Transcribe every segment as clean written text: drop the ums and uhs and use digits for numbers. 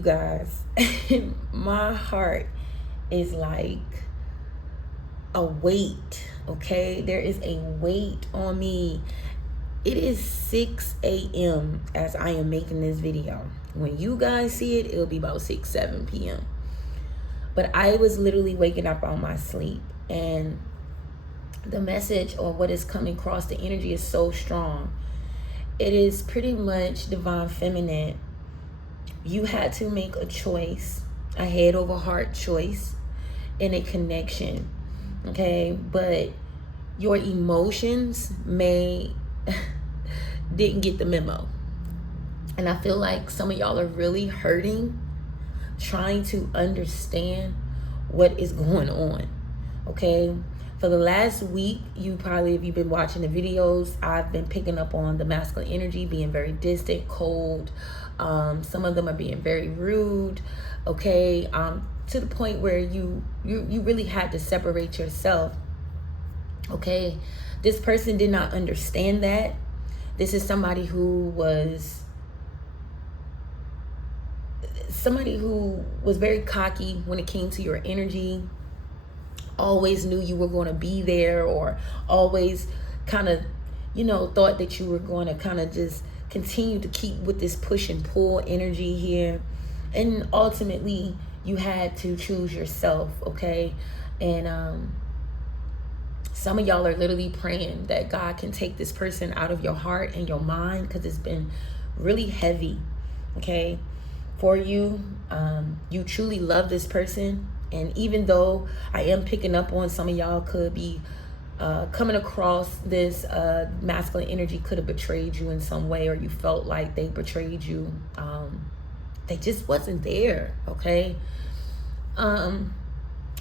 you guys, my heart is like a weight, okay? There is a weight on me. It is 6 a.m. as I am making this video. When you guys see it, it'll be about 7 p.m. But I was literally waking up on my sleep, and the message or what is coming across, the energy is so strong. It is pretty much divine feminine. You had to make a choice, a head over heart choice in a connection, okay? But your emotions didn't get the memo. And I feel like some of y'all are really hurting, trying to understand what is going on, okay? For the last week, if you've been watching the videos, I've been picking up on the masculine energy being very distant, cold. Some of them are being very rude, okay? To the point where you really had to separate yourself, okay? This person did not understand that. This is somebody who was very cocky when it came to your energy, always knew you were going to be there, or always kind of, thought that you were going to kind of just continue to keep with this push and pull energy here. And ultimately, you had to choose yourself, okay? And some of y'all are literally praying that God can take this person out of your heart and your mind, because it's been really heavy, okay, for you. You truly love this person. And even though I am picking up on some of y'all could be coming across this masculine energy could have betrayed you in some way, or you felt like they betrayed you. They just wasn't there, okay?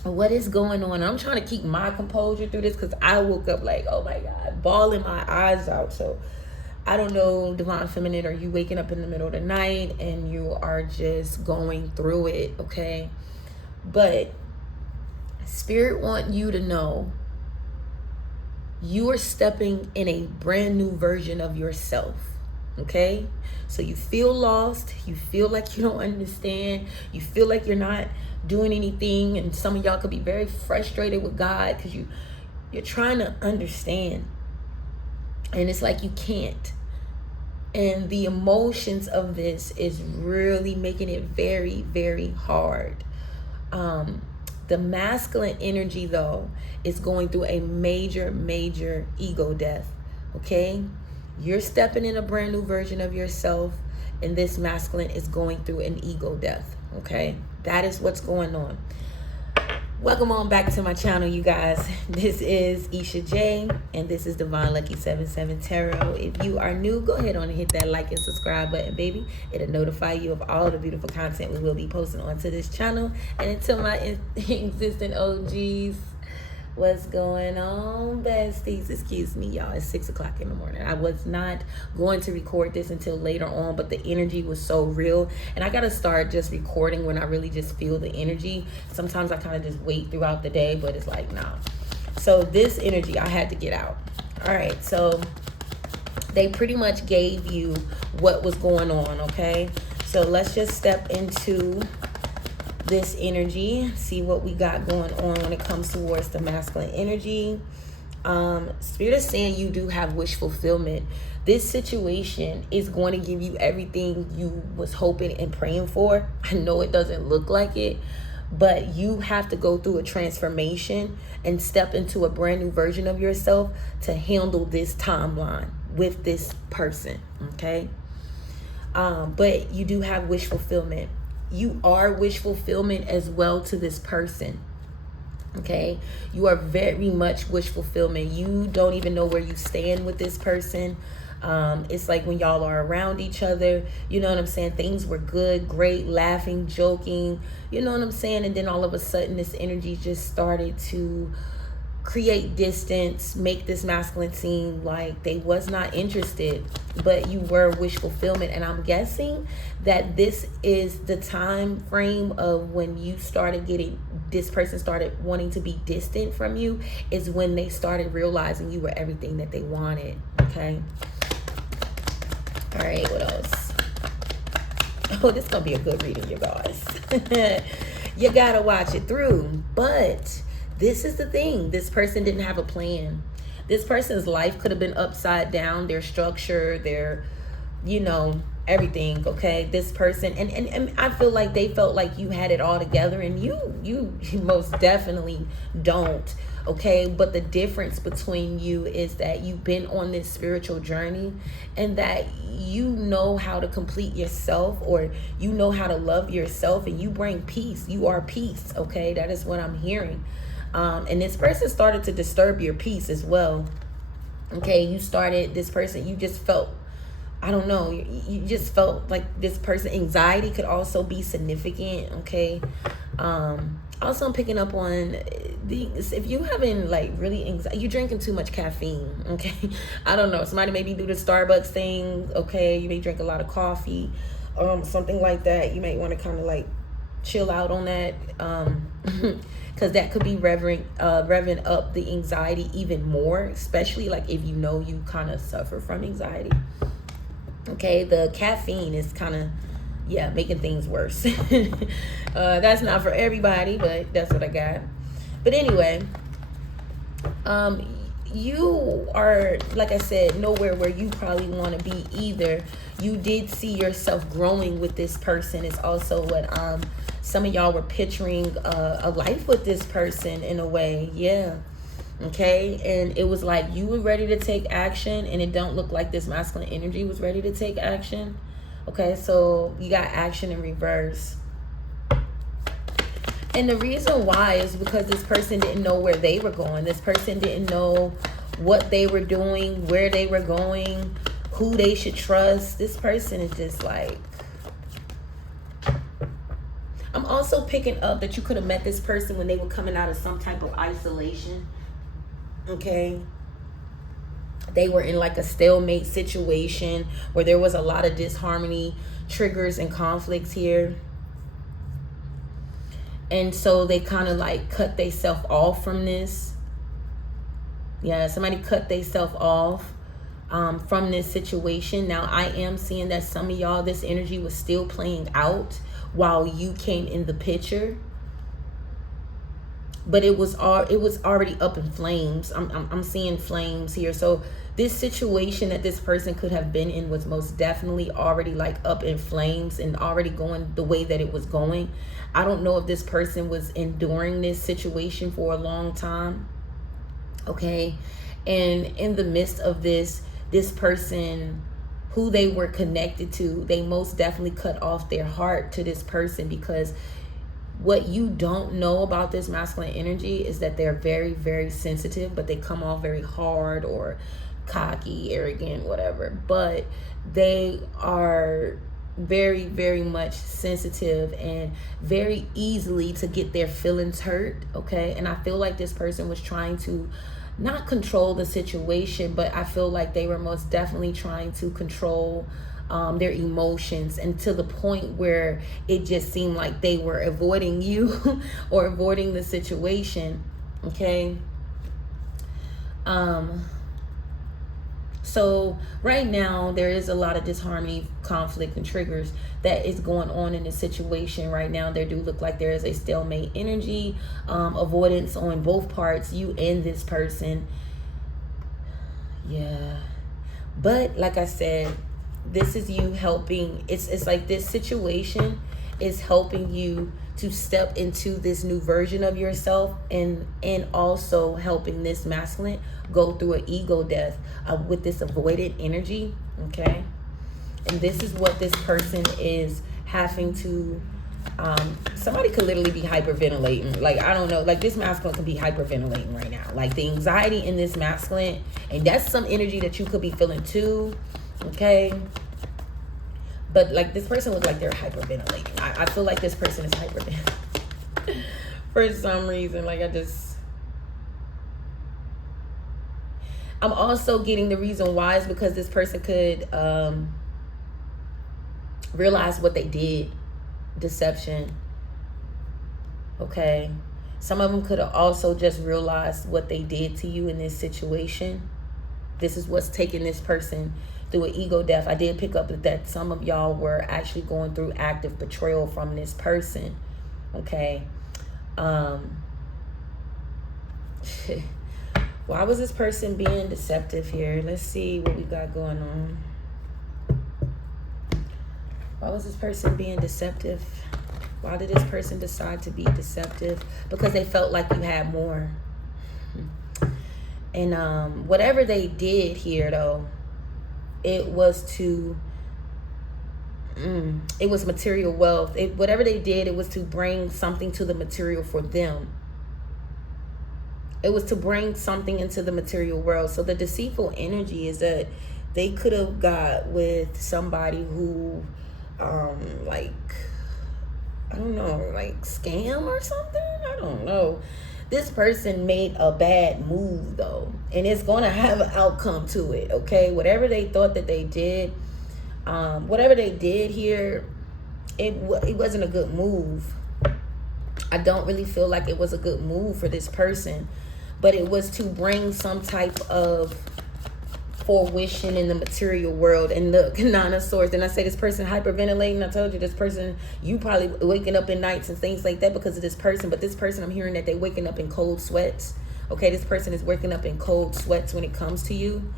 What is going on? I'm trying to keep my composure through this, because I woke up like, oh my God, bawling my eyes out. So I don't know, divine feminine, are you waking up in the middle of the night and you are just going through it, okay? But Spirit want you to know you are stepping in a brand new version of yourself, okay? So you feel lost, you feel like you don't understand, you feel like you're not doing anything, and some of y'all could be very frustrated with God because you're trying to understand, and it's like you can't. And the emotions of this is really making it very, very hard. The masculine energy, though, is going through a major, major ego death, okay? You're stepping in a brand new version of yourself, and this masculine is going through an ego death, okay? That is what's going on. Welcome on back to my channel, you guys. This is Isha J, and this is Divine Lucky 77 Tarot. If you are new, go ahead on and hit that like and subscribe button, baby. It'll notify you of all the beautiful content we will be posting onto this channel. And until my existing OGs, what's going on, besties? Excuse me, y'all. It's 6 o'clock in the morning. I was not going to record this until later on, but the energy was so real. And I got to start just recording when I really just feel the energy. Sometimes I kind of just wait throughout the day, but it's like, nah. So this energy, I had to get out. All right. So they pretty much gave you what was going on, okay? So let's just step into this energy, see what we got going on when it comes towards the masculine energy. Spirit is saying you do have wish fulfillment. This situation is going to give you everything you was hoping and praying for. I know it doesn't look like it, but you have to go through a transformation and step into a brand new version of yourself to handle this timeline with this person, okay? But you do have wish fulfillment. You are wish fulfillment as well to this person, okay? You are very much wish fulfillment. You don't even know where you stand with this person. It's like when y'all are around each other, you know what I'm saying? Things were good, great, laughing, joking, you know what I'm saying? And then all of a sudden this energy just started to create distance, make this masculine seem like they was not interested, but you were wish fulfillment. And I'm guessing that this is the time frame of when you started getting, this person started wanting to be distant from you, is when they started realizing you were everything that they wanted, okay? All right, what else? Oh, this is gonna be a good reading, you guys. You gotta watch it through. But this is the thing. This person didn't have a plan. This person's life could have been upside down, their structure, their, you know, everything. Okay, this person, and I feel like they felt like you had it all together, and you most definitely don't. Okay, but the difference between you is that you've been on this spiritual journey, and that you know how to complete yourself, or you know how to love yourself, and you bring peace. You are peace. Okay, that is what I'm hearing. And this person started to disturb your peace as well. Okay, this person, you just felt, I don't know, you just felt like this person, anxiety could also be significant. Okay. Also, I'm picking up on if you having like really anxiety, you're drinking too much caffeine. Okay. I don't know, somebody maybe do the Starbucks thing. Okay, you may drink a lot of coffee, something like that. You might want to kind of like chill out on that, because that could be revving up the anxiety even more, especially like if you know you kind of suffer from anxiety. Okay, the caffeine is kind of, yeah, making things worse. That's not for everybody, but that's what I got. But anyway, you are, like I said, nowhere where you probably want to be either. You did see yourself growing with this person. It's also what some of y'all were picturing a life with this person in a way. Yeah. Okay, and it was like you were ready to take action, and it don't look like this masculine energy was ready to take action. Okay, so you got action in reverse. And the reason why is because this person didn't know where they were going. This person didn't know what they were doing, where they were going, who they should trust. This person is just like, I'm also picking up that you could have met this person when they were coming out of some type of isolation. Okay, they were in like a stalemate situation where there was a lot of disharmony, triggers, and conflicts here. And so they kind of like cut themselves off from this. Yeah, somebody cut themselves off from this situation. Now, I am seeing that some of y'all, this energy was still playing out while you came in the picture. But it was already up in flames. I'm seeing flames here. So this situation that this person could have been in was most definitely already like up in flames and already going the way that it was going. I don't know if this person was enduring this situation for a long time. Okay. And in the midst of this person, who they were connected to, they most definitely cut off their heart to this person, because what you don't know about this masculine energy is that they're very, very sensitive, but they come off very hard or cocky, arrogant, whatever. But they are very, very much sensitive and very easily to get their feelings hurt. Okay. And I feel like this person was trying to not control the situation, but I feel like they were most definitely trying to control their emotions, and to the point where it just seemed like they were avoiding you or avoiding the situation. Okay. So right now there is a lot of disharmony, conflict, and triggers that is going on in this situation right now. There do look like there is a stalemate energy, avoidance on both parts, you and this person. Yeah. But like I said, this is you helping. It's like this situation is helping you to step into this new version of yourself, and also helping this masculine go through an ego death with this avoided energy. Okay. And this is what this person is having to somebody could literally be hyperventilating. Like, I don't know, like this masculine could be hyperventilating right now. Like the anxiety in this masculine, and that's some energy that you could be feeling too. Okay. But like this person looks like they're hyperventilating. I feel like this person is hyperventilating for some reason. Like I'm also getting the reason why is because this person could realize what they did. Deception. Okay. Some of them could have also just realized what they did to you in this situation. This is what's taking this person through an ego death. I did pick up that some of y'all were actually going through active betrayal from this person. Okay. Why was this person being deceptive here? Let's see what we got going on. Why was this person being deceptive? Why did this person decide to be deceptive? Because they felt like you had more. And whatever they did here, though, it was to, it was material wealth. Whatever they did, it was to bring something to the material for them. It was to bring something into the material world. So the deceitful energy is that they could have got with somebody who, like, I don't know, like scam or something. I don't know. This person made a bad move, though, and it's going to have an outcome to it. Okay, whatever they thought that they did, whatever they did here, it wasn't a good move. I don't really feel like it was a good move for this person, but it was to bring some type of fruition in the material world. And the Nine of Swords, and I say this person hyperventilating. I told you this person, you probably waking up in nights and things like that because of this person. But this person, I'm hearing that they waking up in cold sweats. Okay, this person is waking up in cold sweats when it comes to you,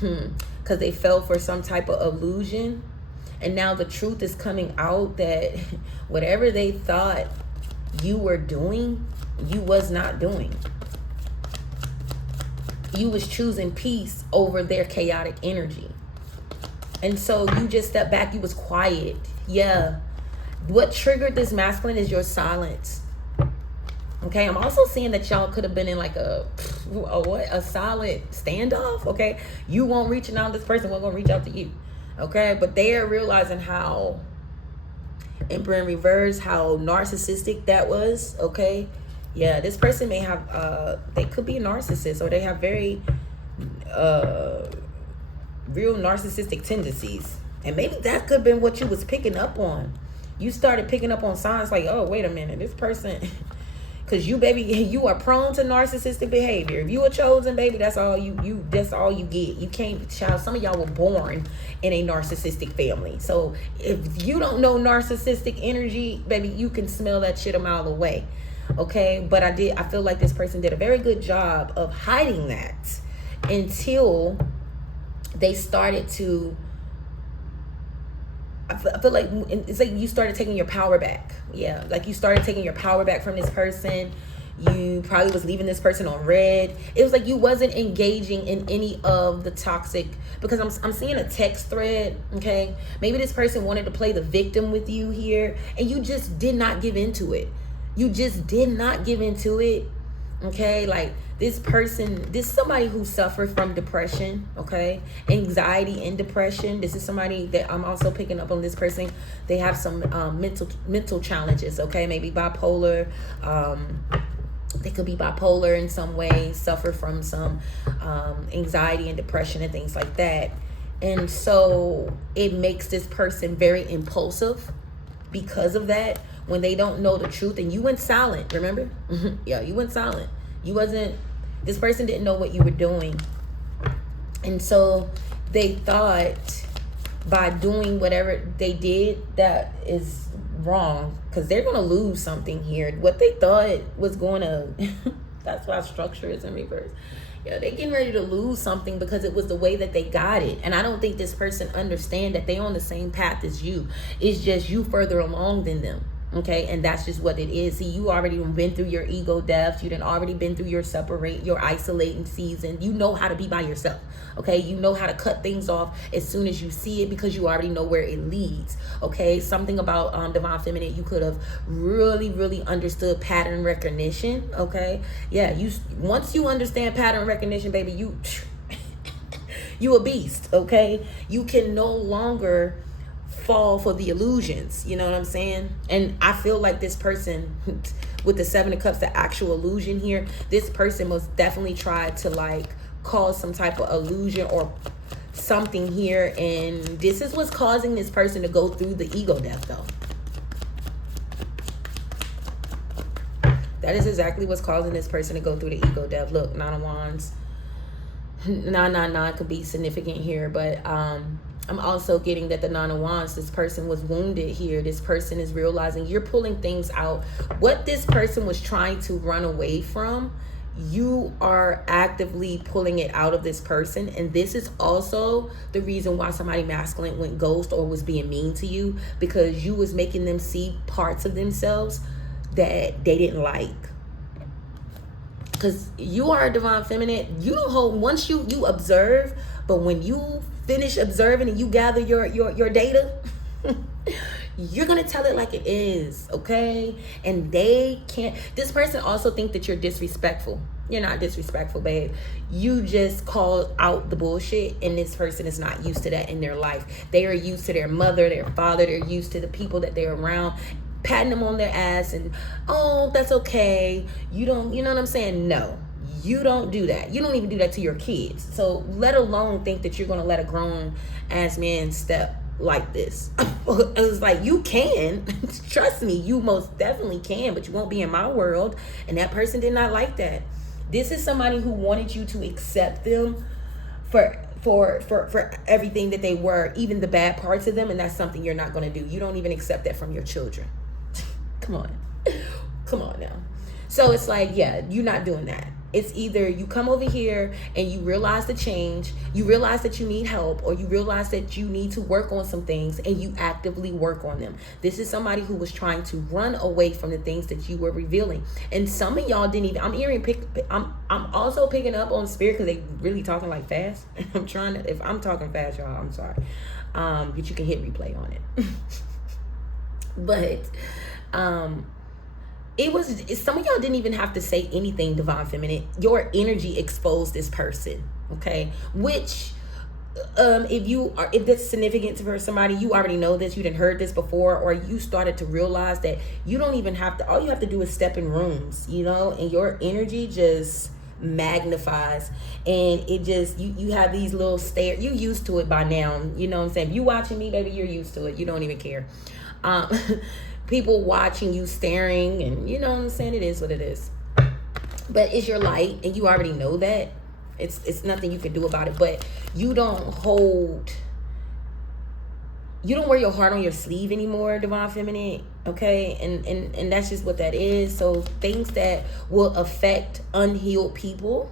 because they fell for some type of illusion. And now the truth is coming out that whatever they thought you were doing, you was not doing. You was choosing peace over their chaotic energy. And so you just stepped back. You was quiet. Yeah. What triggered this masculine is your silence. Okay. I'm also seeing that y'all could have been in like a solid standoff. Okay. You won't reaching out to this person. We're going to reach out to you. Okay. But they are realizing how Emperor in reverse, how narcissistic that was. Okay. Yeah, this person may have, they could be a narcissist, or they have very real narcissistic tendencies. And maybe that could have been what you was picking up on. You started picking up on signs like, oh, wait a minute, this person, because you, baby, you are prone to narcissistic behavior. If you are chosen, baby, that's all that's all you get. You can't, child, some of y'all were born in a narcissistic family. So if you don't know narcissistic energy, baby, you can smell that shit a mile away. Okay, but I feel like this person did a very good job of hiding that until they started to, I feel like it's like you started taking your power back. Yeah, like you started taking your power back from this person. You probably was leaving this person on red. It was like you wasn't engaging in any of the toxic, because I'm seeing a text thread. Okay, maybe this person wanted to play the victim with you here, and you just did not give into it. You just did not give into it. Okay, like this person, this is somebody who suffered from depression. Okay, anxiety and depression. This is somebody that I'm also picking up on. This person, they have some mental challenges. Okay, maybe bipolar. They could be bipolar in some way, suffer from some anxiety and depression and things like that. And so it makes this person very impulsive because of that. When they don't know the truth, and you went silent, remember? Yeah, you went silent. This person didn't know what you were doing. And so they thought by doing whatever they did that is wrong, because they're going to lose something here. What they thought was going to, that's why structure is in reverse. Yeah, they're getting ready to lose something because it was the way that they got it. And I don't think this person understand that they're on the same path as you. It's just you further along than them. Okay, and that's just what it is. See, you already been through your ego deaths. You done already been through your isolating season. You know how to be by yourself. Okay, you know how to cut things off as soon as you see it, because you already know where it leads. Okay, something about Divine Feminine, you could have really understood pattern recognition. Okay, yeah, once you understand pattern recognition, baby, you a beast. Okay, you can no longer fall for the illusions. You know what I'm saying? And I feel like this person with the Seven of Cups, the actual illusion here, this person most definitely tried to like cause some type of illusion or something here, and this is what's causing this person to go through the ego death though. That is exactly what's causing this person to go through the ego death. Look, Nine of Wands. Could be significant here, but I'm also getting that the Nine of Wands, this person was wounded here. This person is realizing you're pulling things out. What this person was trying to run away from, you are actively pulling it out of this person. And this is also the reason why somebody masculine went ghost or was being mean to you, because you was making them see parts of themselves that they didn't like. Because you are a divine feminine. You don't hold, once you observe, but when you finish observing and you gather your data, you're gonna tell it like it is, okay? And they can't. This person also think that you're disrespectful. You're not disrespectful, babe. You just call out the bullshit, and this person is not used to that in their life. They are used to their mother, their father. They're used to the people that they're around, patting them on their ass and, oh, that's okay. You don't, you know what I'm saying? No, you don't do that. You don't even do that to your kids. So let alone think that you're going to let a grown ass man step like this. It's like, you can. Trust me, you most definitely can, but you won't be in my world. And that person did not like that. This is somebody who wanted you to accept them for everything that they were, even the bad parts of them, and that's something you're not going to do. You don't even accept that from your children. Come on now. So it's like, yeah, you're not doing that. It's either you come over here and you realize the change, you realize that you need help, or you realize that you need to work on some things and you actively work on them. This is somebody who was trying to run away from the things that you were revealing. And some of y'all didn't even, I'm also picking up on spirit because they really talking like fast. I'm trying to, if I'm talking fast, y'all, I'm sorry. But you can hit replay on it. But some of y'all didn't even have to say anything, divine feminine. Your energy exposed this person, okay? Which if that's significant for somebody, you already know this, you didn't heard this before, or you started to realize that you don't even have to, all you have to do is step in rooms, you know, and your energy just magnifies, and it just, you have these little stare, you used to it by now, you know what I'm saying? If you watching me, baby, you're used to it, you don't even care. People watching you staring, and you know what I'm saying, it is what it is. But it's your light, and you already know that. It's nothing you can do about it. But you don't wear your heart on your sleeve anymore, divine feminine, okay? And that's just what that is. So things that will affect unhealed people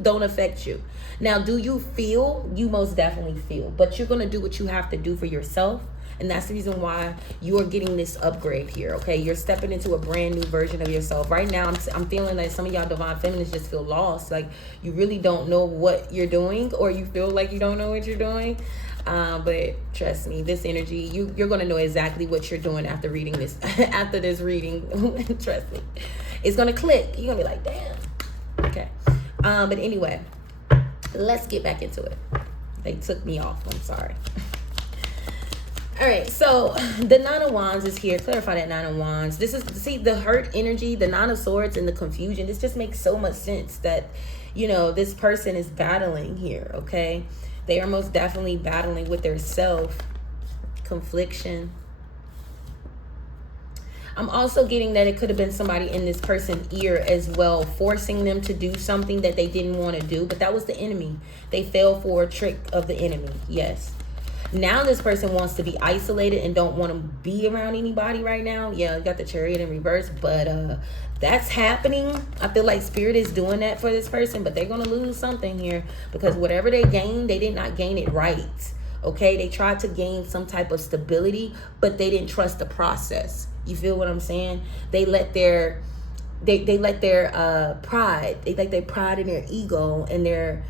don't affect you. Now, do you feel? You most definitely feel, but you're gonna do what you have to do for yourself. And that's the reason why you're getting this upgrade here, okay? You're stepping into a brand new version of yourself. Right now, I'm feeling like some of y'all divine feminists just feel lost. Like, you really don't know what you're doing, or you feel like you don't know what you're doing. But trust me, this energy, you're going to know exactly what you're doing after reading this, after this reading. Trust me. It's going to click. You're going to be like, damn. Okay. But anyway, let's get back into it. They took me off. I'm sorry. All right, so the Nine of Wands is here. Clarify that Nine of Wands. This is, see, the hurt energy, the Nine of Swords, and the confusion. This just makes so much sense that, you know, this person is battling here, okay? They are most definitely battling with their self, confliction. I'm also getting that it could have been somebody in this person's ear as well, forcing them to do something that they didn't want to do, but that was the enemy. They fell for a trick of the enemy, yes. Now this person wants to be isolated and don't want to be around anybody right now. Yeah, you got the Chariot in reverse, but that's happening. I feel like spirit is doing that for this person, but they're going to lose something here, because whatever they gained, they did not gain it right. Okay, they tried to gain some type of stability, but they didn't trust the process. You feel what I'm saying? They let their pride, they let their pride and their ego and their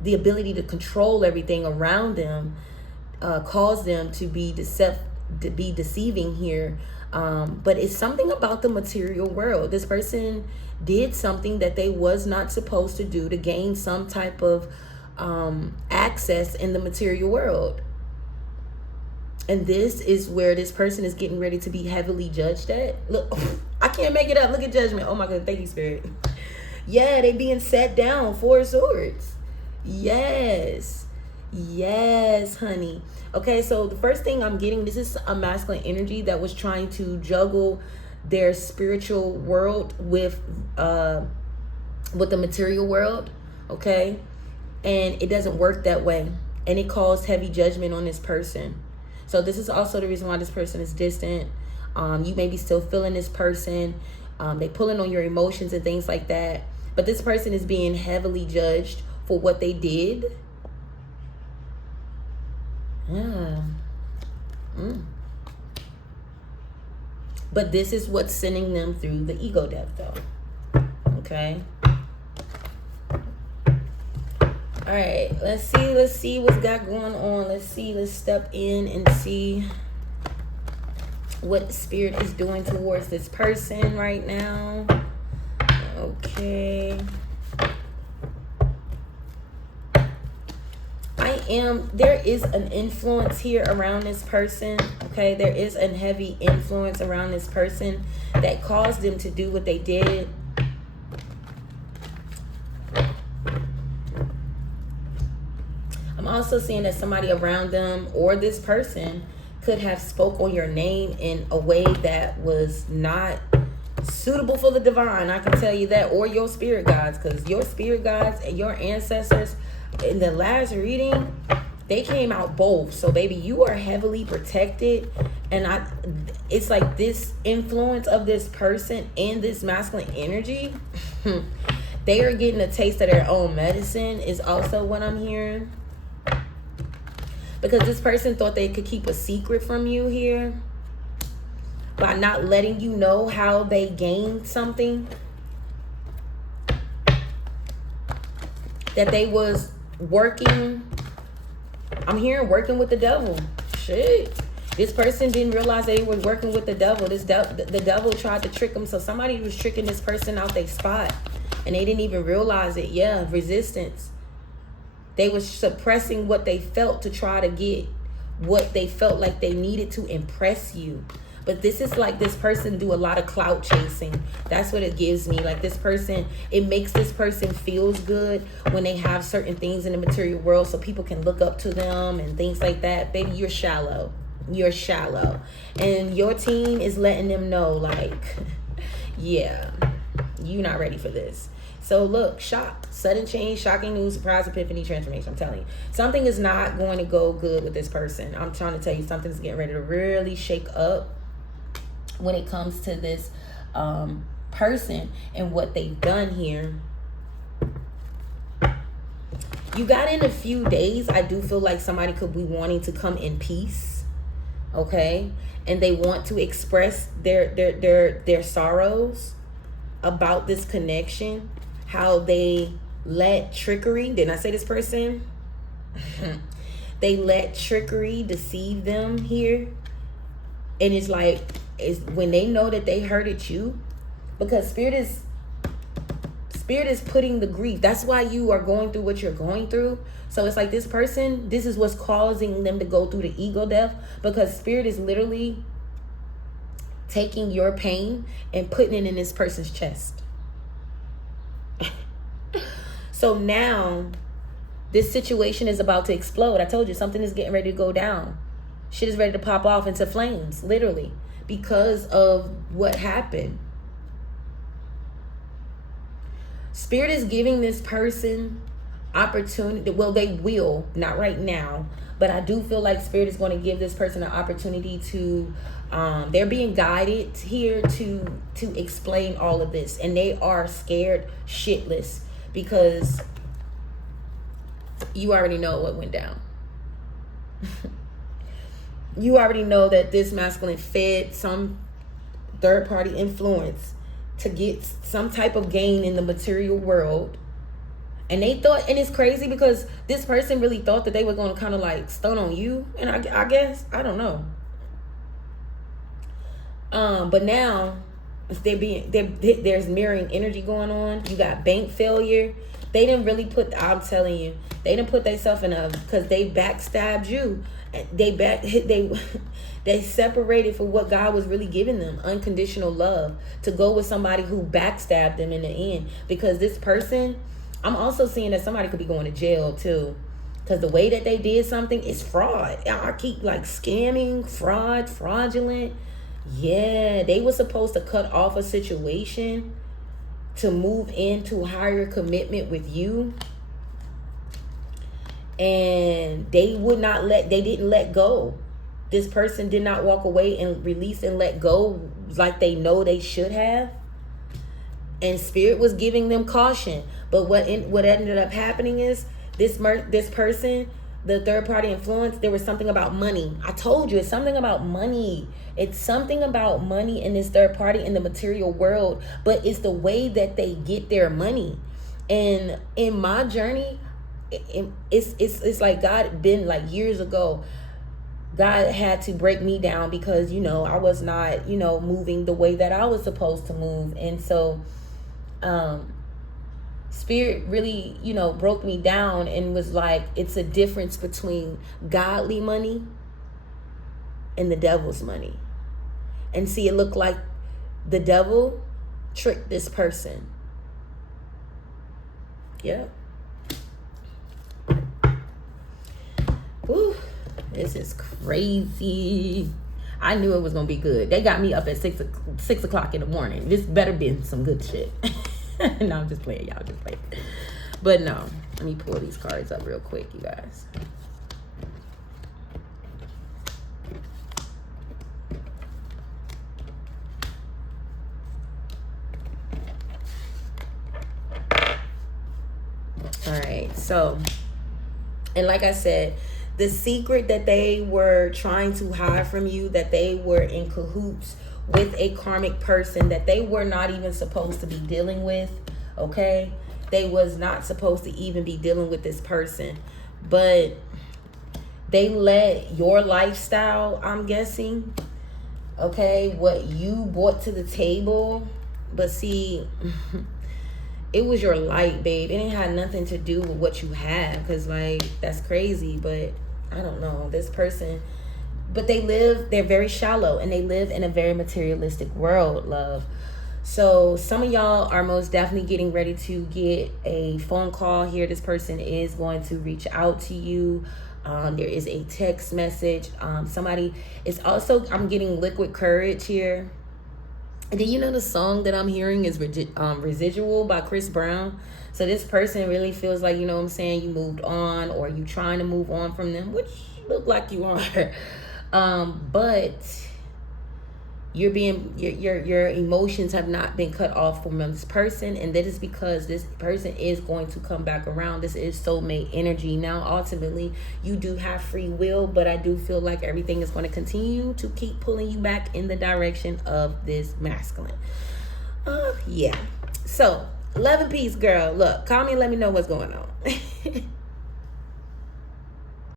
the ability to control everything around them cause them to be deceiving here. But it's something about the material world. This person did something that they was not supposed to do to gain some type of access in the material world. And this is where this person is getting ready to be heavily judged at. Look, I can't make it up. Look at judgment. Oh my God, thank you, Spirit. Yeah, they being set down, 4 swords. Yes, honey. Okay, so the first thing I'm getting, this is a masculine energy that was trying to juggle their spiritual world with with the material world, okay? And it doesn't work that way. And it caused heavy judgment on this person. So this is also the reason why this person is distant. You may be still feeling this person. They pulling on your emotions and things like that. But this person is being heavily judged for what they did. But this is what's sending them through the ego death, though. Okay. All right. Let's see what's got going on. Let's step in and see what spirit is doing towards this person right now. Okay. There is an influence here around this person, okay? There is a heavy influence around this person that caused them to do what they did. I'm also seeing that somebody around them or this person could have spoke on your name in a way that was not suitable for the divine. I can tell you that, or your spirit guides, because your spirit guides and your ancestors in the last reading, they came out both. So baby, you are heavily protected. And it's like this influence of this person and this masculine energy, they are getting a taste of their own medicine is also what I'm hearing. Because this person thought they could keep a secret from you here by not letting you know how they gained something that they was working. I'm hearing working with the devil. Shit. This person didn't realize they were working with the devil. The devil tried to trick them. So somebody was tricking this person out their spot. And they didn't even realize it. Yeah, resistance. They were suppressing what they felt to try to get what they felt like they needed to impress you. But this is like this person do a lot of clout chasing. That's what it gives me. Like this person, it makes this person feels good when they have certain things in the material world so people can look up to them and things like that. Baby, you're shallow. You're shallow. And your team is letting them know, like, yeah, you're not ready for this. So look, shock, sudden change, shocking news, surprise, epiphany, transformation. I'm telling you, something is not going to go good with this person. I'm trying to tell you, something's getting ready to really shake up when it comes to this person and what they've done here. You got in a few days. I do feel like somebody could be wanting to come in peace, okay? And they want to express their sorrows about this connection. How they let trickery, didn't I say this person? They let trickery deceive them here. And it's like, it's when they know that they hurted you, because spirit is putting the grief. That's why you are going through what you're going through. So it's like this person, this is what's causing them to go through the ego death, because spirit is literally taking your pain and putting it in this person's chest. So now this situation is about to explode. I told you, something is getting ready to go down. Shit is ready to pop off into flames, literally, because of what happened. Spirit is giving this person opportunity. Well, they will, not right now, but I do feel like Spirit is going to give this person an opportunity to, they're being guided here to explain all of this. And they are scared shitless because you already know what went down. You already know that this masculine fed some third party influence to get some type of gain in the material world. And they thought, and it's crazy because this person really thought that they were going to kind of like stun on you. And I guess, I don't know. But now there's mirroring energy going on. You got bank failure. They didn't really put, I'm telling you, they didn't put themselves in a, because they backstabbed you. They separated for what God was really giving them, unconditional love, to go with somebody who backstabbed them in the end. Because this person, I'm also seeing that somebody could be going to jail too, because the way that they did something is fraud. I keep like scamming, fraudulent. Yeah, they were supposed to cut off a situation to move into higher commitment with you, and they didn't let go. This person did not walk away and release and let go like they know they should have. And spirit was giving them caution. But what ended up happening is this person, the third party influence, there was something about money. I told you, it's something about money. It's something about money in this third party in the material world, but it's the way that they get their money. And in my journey, it's like God been like years ago, God had to break me down because, I was not, moving the way that I was supposed to move. And so spirit really, broke me down and was like, it's a difference between godly money and the devil's money. And see, it looked like the devil tricked this person. Yeah. Whew, this is crazy. I knew it was gonna be good. They got me up at 6 o'clock in the morning. This better been some good shit. No, I'm just playing, y'all. Just playing. But no, let me pull these cards up real quick, you guys. All right, so, and like I said, the secret that they were trying to hide from you, that they were in cahoots with a karmic person that they were not even supposed to be dealing with, okay? They was not supposed to even be dealing with this person, but they let your lifestyle, I'm guessing, okay, what you brought to the table, but see, it was your light, babe. It ain't had nothing to do with what you have, because, like, that's crazy, but I don't know. This person, but they're very shallow, and they live in a very materialistic world, love. So some of y'all are most definitely getting ready to get a phone call here. This person is going to reach out to you. There is a text message. Somebody is also, I'm getting liquid courage here. And then, the song that I'm hearing is Residual by Chris Brown. So this person really feels like, what I'm saying, you moved on, or you trying to move on from them, which look like you are. But your emotions have not been cut off from this person, and that is because this person is going to come back around. This is soulmate energy. Now, ultimately, you do have free will, but I do feel like everything is going to continue to keep pulling you back in the direction of this masculine. Yeah. So, love and peace, girl. Look, call me and let me know what's going on.